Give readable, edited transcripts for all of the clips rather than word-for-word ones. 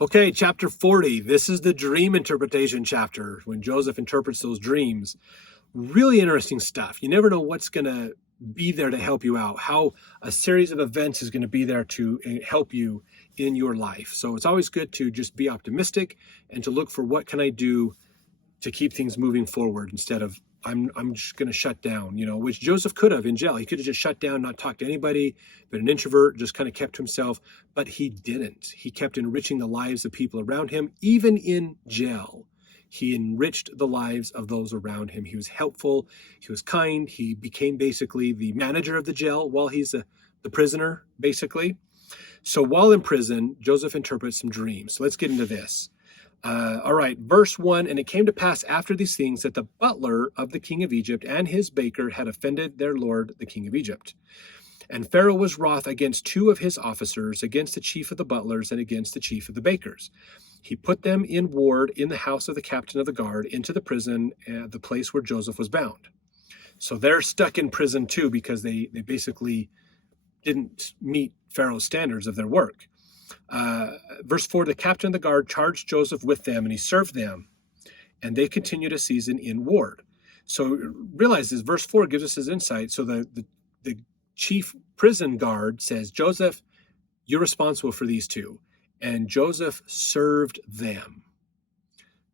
Okay, chapter 40. This is the dream interpretation chapter when Joseph interprets those dreams. Really interesting stuff. You never know what's going to be there to help you out, how a series of events is going to be there to help you in your life. So it's always good to just be optimistic and to look for what can I do to keep things moving forward instead of I'm just going to shut down, which Joseph could have in jail. He could have just shut down, not talked to anybody, been an introvert, just kind of kept to himself, but he didn't. He kept enriching the lives of people around him, even in jail. He enriched the lives of those around him. He was helpful. He was kind. He became basically the manager of the jail while he's the prisoner, basically. So while in prison, Joseph interprets some dreams. So let's get into this. All right, verse 1, and it came to pass after these things that the butler of the king of Egypt and his baker had offended their lord, the king of Egypt. And Pharaoh was wroth against two of his officers, against the chief of the butlers and against the chief of the bakers. He put them in ward in the house of the captain of the guard into the prison, the place where Joseph was bound. So they're stuck in prison too because they basically didn't meet Pharaoh's standards of their work. Verse 4, the captain of the guard charged Joseph with them, and he served them, and they continued a season in ward. So realize this, verse 4 gives us his insight. So the chief prison guard says, Joseph, you're responsible for these two. And Joseph served them.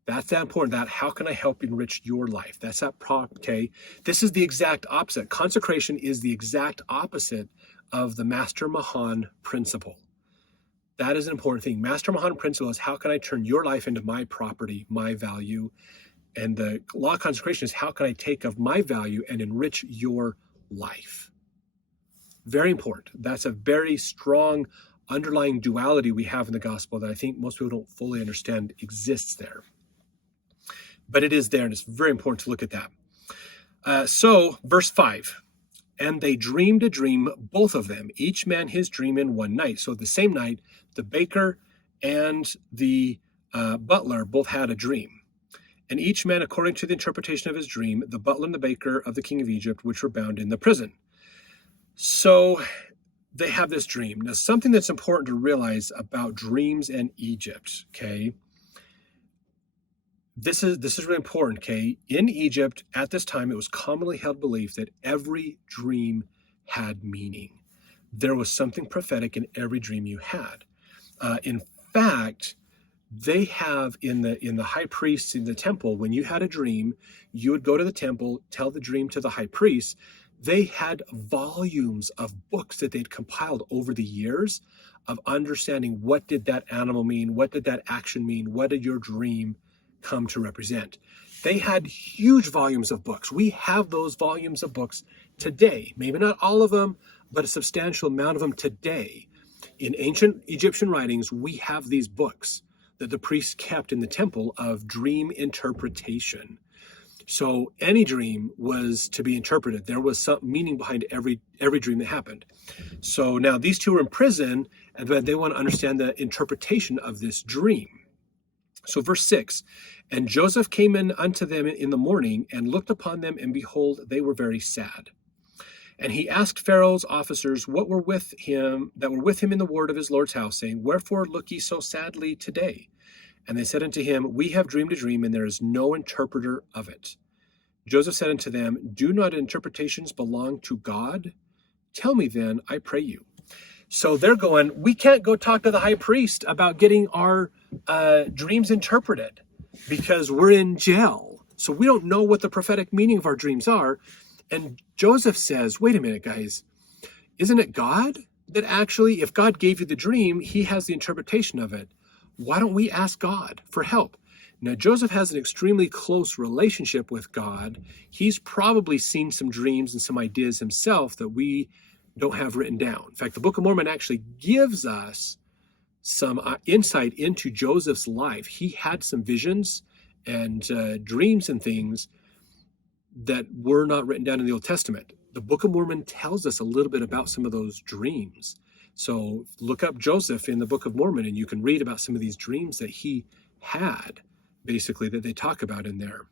That's that important. That how can I help enrich your life? That's that okay. This is the exact opposite. Consecration is the exact opposite of the Master Mahan principle. That is an important thing. Master Mahan principle is how can I turn your life into my property, my value? And the law of consecration is how can I take of my value and enrich your life? Very important. That's a very strong underlying duality we have in the gospel that I think most people don't fully understand exists there. But it is there, and it's very important to look at that. So, verse 5. And they dreamed a dream, both of them, each man his dream in one night. So the same night, the baker and the butler both had a dream. And each man according to the interpretation of his dream, the butler and the baker of the king of Egypt, which were bound in the prison. So they have this dream. Now, something that's important to realize about dreams and Egypt, okay? This is really important, okay? In Egypt, at this time, it was commonly held belief that every dream had meaning. There was something prophetic in every dream you had. In fact, they have in the high priests in the temple, when you had a dream, you would go to the temple, tell the dream to the high priest. They had volumes of books that they'd compiled over the years of understanding what did that animal mean, what did that action mean, what did your dream come to represent. They had huge volumes of books. We have those volumes of books today. Maybe not all of them, but a substantial amount of them today. In ancient Egyptian writings, we have these books that the priests kept in the temple of dream interpretation. So any dream was to be interpreted. There was some meaning behind every dream that happened. So now these two are in prison, and they want to understand the interpretation of this dream. So verse 6, and Joseph came in unto them in the morning and looked upon them, and behold, they were very sad. And he asked Pharaoh's officers what were with him, that were with him in the ward of his Lord's house, saying, wherefore look ye so sadly today? And they said unto him, we have dreamed a dream, and there is no interpreter of it. Joseph said unto them, do not interpretations belong to God? Tell me then, I pray you. So they're going, we can't go talk to the high priest about getting our dreams interpreted because we're in jail. So we don't know what the prophetic meaning of our dreams are. And Joseph says, wait a minute, guys, isn't it God that actually, if God gave you the dream, he has the interpretation of it. Why don't we ask God for help? Now, Joseph has an extremely close relationship with God. He's probably seen some dreams and some ideas himself that we don't have written down. In fact, the Book of Mormon actually gives us some insight into Joseph's life. He had some visions and dreams and things that were not written down in the Old Testament. The Book of Mormon tells us a little bit about some of those dreams. So look up Joseph in the Book of Mormon, and you can read about some of these dreams that he had, basically, that they talk about in there.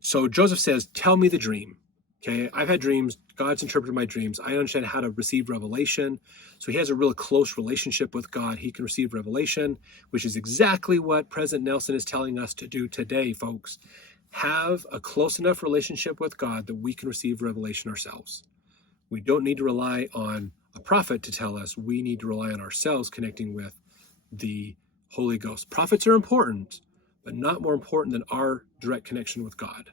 So Joseph says, tell me the dream. Okay, I've had dreams. God's interpreted my dreams. I understand how to receive revelation. So he has a real close relationship with God. He can receive revelation, which is exactly what President Nelson is telling us to do today, folks. Have a close enough relationship with God that we can receive revelation ourselves. We don't need to rely on a prophet to tell us. We need to rely on ourselves connecting with the Holy Ghost. Prophets are important, but not more important than our direct connection with God.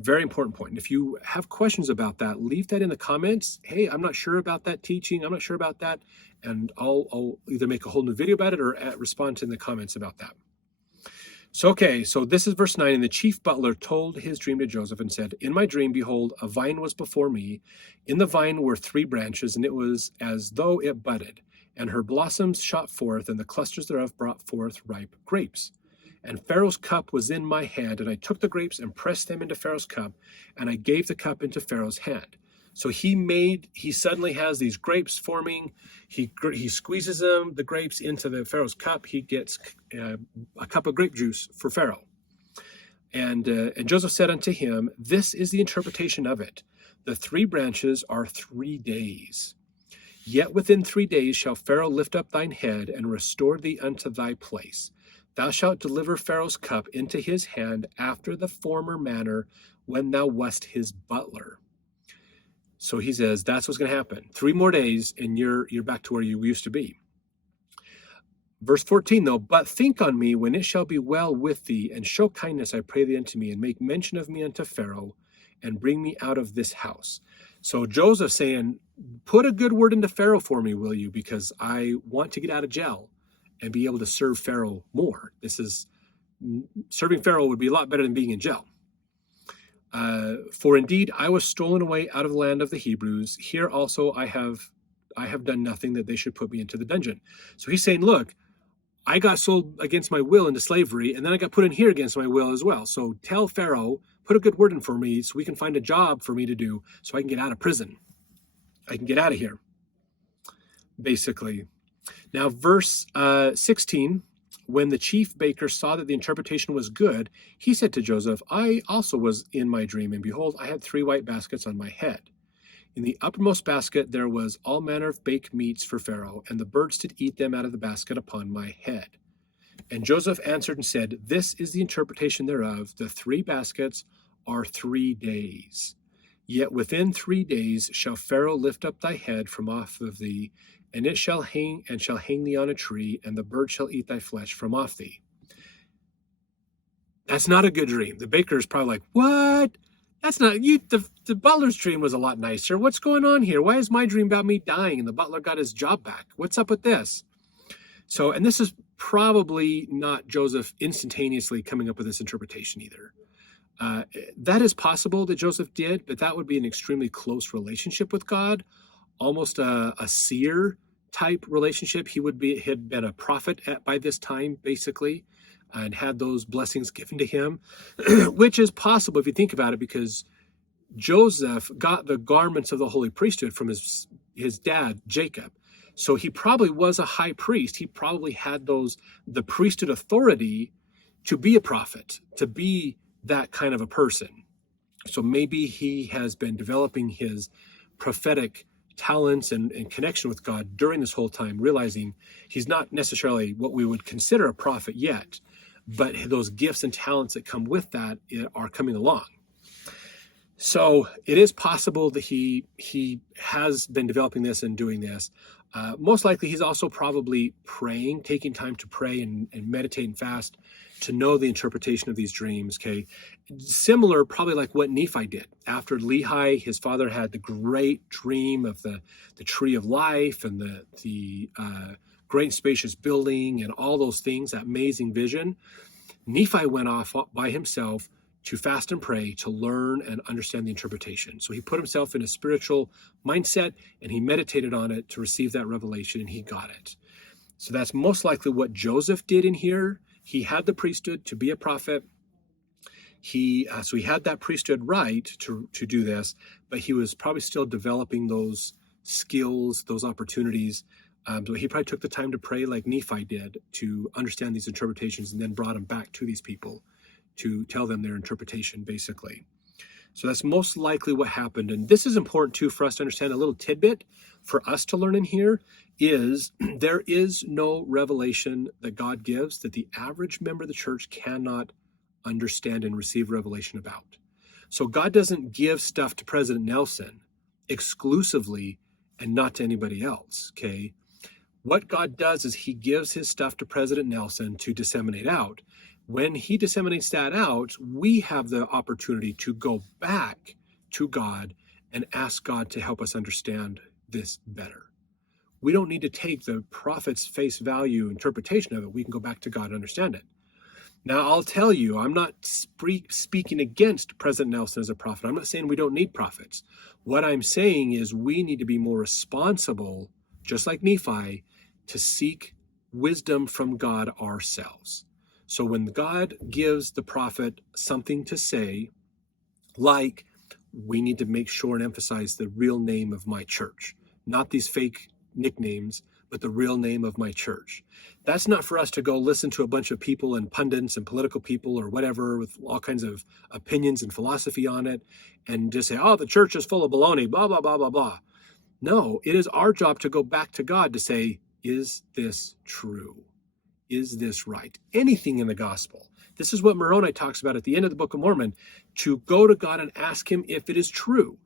Very important point. And if you have questions about that, leave that in the comments. Hey, I'm not sure about that teaching. I'm not sure about that. And I'll either make a whole new video about it or respond to in the comments about that. So this is verse 9. And the chief butler told his dream to Joseph and said, in my dream, behold, a vine was before me. In the vine were 3 branches, and it was as though it budded. And her blossoms shot forth, and the clusters thereof brought forth ripe grapes. And Pharaoh's cup was in my hand, and I took the grapes and pressed them into Pharaoh's cup, and I gave the cup into Pharaoh's hand. So he suddenly has these grapes forming. He squeezes the grapes into the Pharaoh's cup. He gets a cup of grape juice for Pharaoh. And Joseph said unto him, this is the interpretation of it. The 3 branches are 3 days. Yet within 3 days shall Pharaoh lift up thine head and restore thee unto thy place. Thou shalt deliver Pharaoh's cup into his hand after the former manner when thou wast his butler. So he says that's what's going to happen. 3 more days and you're back to where you used to be. Verse 14 though, but think on me when it shall be well with thee, and show kindness, I pray thee, unto me, and make mention of me unto Pharaoh, and bring me out of this house. So Joseph saying, put a good word into Pharaoh for me, will you? Because I want to get out of jail and be able to serve Pharaoh more. Serving Pharaoh would be a lot better than being in jail. For indeed, I was stolen away out of the land of the Hebrews. Here also I have done nothing that they should put me into the dungeon. So he's saying, look, I got sold against my will into slavery, and then I got put in here against my will as well. So tell Pharaoh, put a good word in for me so we can find a job for me to do so I can get out of prison. I can get out of here, basically. Now, verse 16, when the chief baker saw that the interpretation was good, he said to Joseph, I also was in my dream, and behold, I had 3 white baskets on my head. In the uppermost basket there was all manner of baked meats for Pharaoh, and the birds did eat them out of the basket upon my head. And Joseph answered and said, this is the interpretation thereof. The 3 baskets are 3 days. Yet within 3 days shall Pharaoh lift up thy head from off of thee, and it shall hang thee on a tree, and the bird shall eat thy flesh from off thee. That's not a good dream. The baker is probably like, what? That's not you. The butler's dream was a lot nicer. What's going on here? Why is my dream about me dying and the butler got his job back? What's up with this? So, and this is probably not Joseph instantaneously coming up with this interpretation either. That is possible that Joseph did, but that would be an extremely close relationship with God, almost a seer type relationship. He had been a prophet by this time, basically, and had those blessings given to him, which is possible if you think about it, because Joseph got the garments of the holy priesthood from his dad, Jacob. So he probably was a high priest. He probably had the priesthood authority to be a prophet, to be that kind of a person. So maybe he has been developing his prophetic talents and connection with God during this whole time, realizing he's not necessarily what we would consider a prophet yet, but those gifts and talents that come with that are coming along. So it is possible that he has been developing this and doing this. Most likely he's also probably praying, taking time to pray and meditate and fast to know the interpretation of these dreams, okay? Similar, probably like what Nephi did. After Lehi, his father had the great dream of the tree of life and the great spacious building and all those things, that amazing vision. Nephi went off by himself to fast and pray, to learn and understand the interpretation. So he put himself in a spiritual mindset and he meditated on it to receive that revelation, and he got it. So that's most likely what Joseph did in here. He had the priesthood to be a prophet. So he had that priesthood right to do this, but he was probably still developing those skills, those opportunities. So he probably took the time to pray like Nephi did to understand these interpretations, and then brought them back to these people to tell them their interpretation, basically. So that's most likely what happened. And this is important too for us to understand. A little tidbit for us to learn in here is there is no revelation that God gives that the average member of the church cannot understand and receive revelation about. So God doesn't give stuff to President Nelson exclusively and not to anybody else, okay? What God does is he gives his stuff to President Nelson to disseminate out. When he disseminates that out, we have the opportunity to go back to God and ask God to help us understand this better. We don't need to take the prophet's face value interpretation of it. We can go back to God and understand it. Now, I'll tell you, I'm not speaking against President Nelson as a prophet. I'm not saying we don't need prophets. What I'm saying is we need to be more responsible, just like Nephi, to seek wisdom from God ourselves. So when God gives the prophet something to say, like, we need to make sure and emphasize the real name of my church, not these fake nicknames, but the real name of my church. That's not for us to go listen to a bunch of people and pundits and political people or whatever with all kinds of opinions and philosophy on it and just say, oh, the church is full of baloney, blah, blah, blah, blah, blah. No, it is our job to go back to God to say, is this true? Is this right? Anything in the gospel. This is what Moroni talks about at the end of the Book of Mormon, to go to God and ask him if it is true.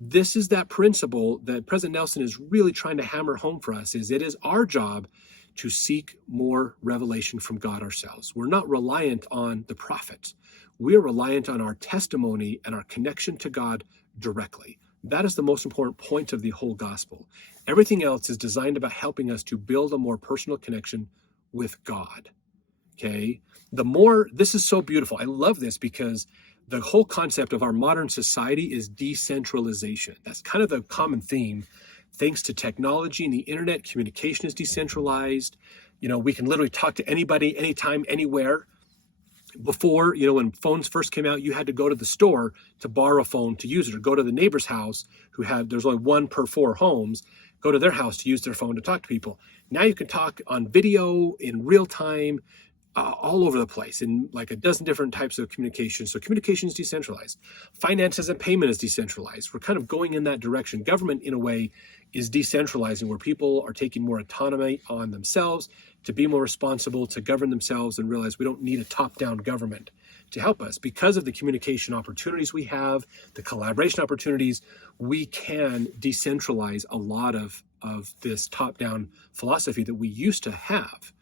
This is that principle that President Nelson is really trying to hammer home for us, is it is our job to seek more revelation from God ourselves. We're not reliant on the prophets. We are reliant on our testimony and our connection to God directly. That is the most important point of the whole gospel. Everything else is designed about helping us to build a more personal connection with God. Okay? This is so beautiful. I love this because the whole concept of our modern society is decentralization. That's kind of the common theme. Thanks to technology and the internet, communication is decentralized. We can literally talk to anybody, anytime, anywhere. Before, when phones first came out, you had to go to the store to borrow a phone to use it, or go to the neighbor's house there's only one per 4 homes, go to their house to use their phone to talk to people. Now you can talk on video in real time, all over the place in like a dozen different types of communication. So communication is decentralized. Finances and payment is decentralized. We're kind of going in that direction. Government, in a way, is decentralizing, where people are taking more autonomy on themselves to be more responsible, to govern themselves, and realize we don't need a top-down government to help us. Because of the communication opportunities we have, the collaboration opportunities, we can decentralize a lot of this top-down philosophy that we used to have.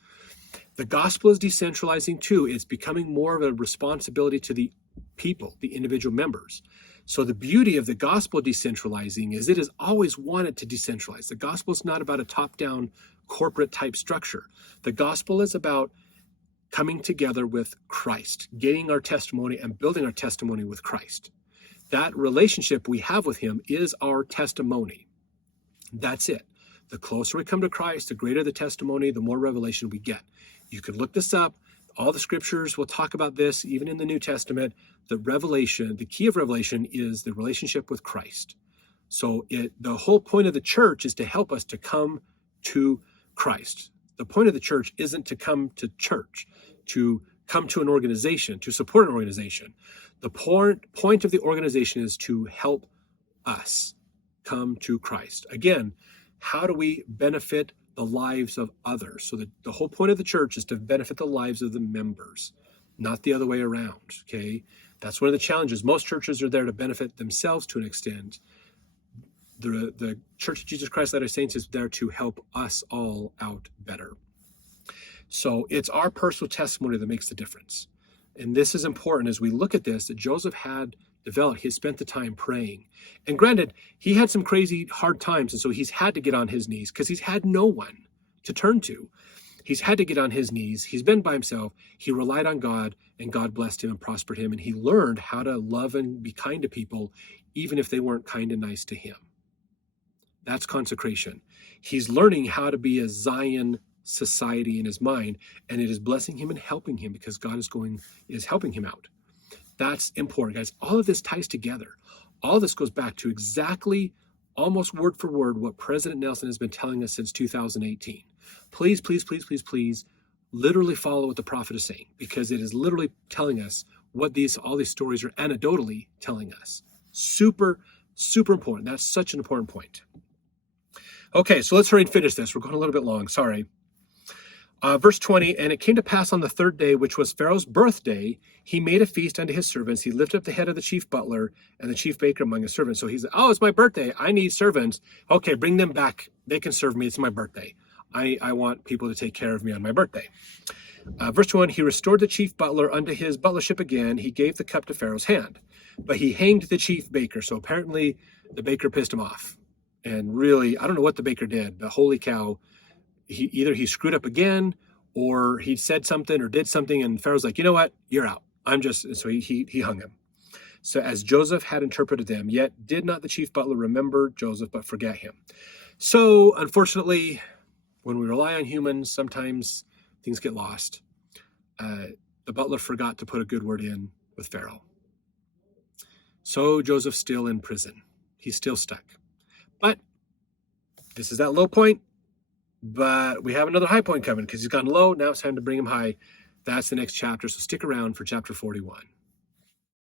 The gospel is decentralizing too. It's becoming more of a responsibility to the people, the individual members. So the beauty of the gospel decentralizing is it has always wanted to decentralize. The gospel is not about a top-down corporate type structure. The gospel is about coming together with Christ, gaining our testimony and building our testimony with Christ. That relationship we have with him is our testimony. That's it. The closer we come to Christ, the greater the testimony, the more revelation we get. You can look this up. All the scriptures will talk about this, even in the New Testament. The key of revelation is the relationship with Christ. So the whole point of the church is to help us to come to Christ. The point of the church isn't to come to church, to come to an organization, to support an organization. The point of the organization is to help us come to Christ. Again, how do we benefit the lives of others? So the whole point of the church is to benefit the lives of the members, not the other way around, okay? That's one of the challenges. Most churches are there to benefit themselves to an extent. The Church of Jesus Christ Latter-day Saints is there to help us all out better. So it's our personal testimony that makes the difference. And this is important as we look at this, that Joseph had developed. He spent the time praying. And granted, he had some crazy hard times, and so he's had to get on his knees because he's had no one to turn to. He's had to get on his knees. He's been by himself. He relied on God, and God blessed him and prospered him. And he learned how to love and be kind to people, even if they weren't kind and nice to him. That's consecration. He's learning how to be a Zion society in his mind, and it is blessing him and helping him because God is helping him out. That's important, guys. All of this ties together. All this goes back to exactly, almost word for word, what President Nelson has been telling us since 2018. Please literally follow what the prophet is saying, because it is literally telling us what all these stories are anecdotally telling us. Super, super important. That's such an important point. Okay, so let's hurry and finish this. We're going a little bit long. Sorry. Verse 20, and it came to pass on the third day, which was Pharaoh's birthday, he made a feast unto his servants. He lifted up the head of the chief butler and the chief baker among his servants. So he's like, oh, it's my birthday. I need servants. Okay, bring them back. They can serve me. It's my birthday. I want people to take care of me on my birthday. Verse 1, he restored the chief butler unto his butlership again. He gave the cup to Pharaoh's hand. But he hanged the chief baker. So apparently the baker pissed him off. And really, I don't know what the baker did, but holy cow, he screwed up again, or he said something or did something, and Pharaoh's like, you know what, you're out. So he hung him. So as Joseph had interpreted them, yet did not the chief butler remember Joseph, but forget him. So unfortunately, when we rely on humans, sometimes things get lost. The butler forgot to put a good word in with Pharaoh. So Joseph's still in prison. He's still stuck. But this is that low point. But we have another high point coming because he's gone low. Now it's time to bring him high. That's the next chapter. So stick around for chapter 41.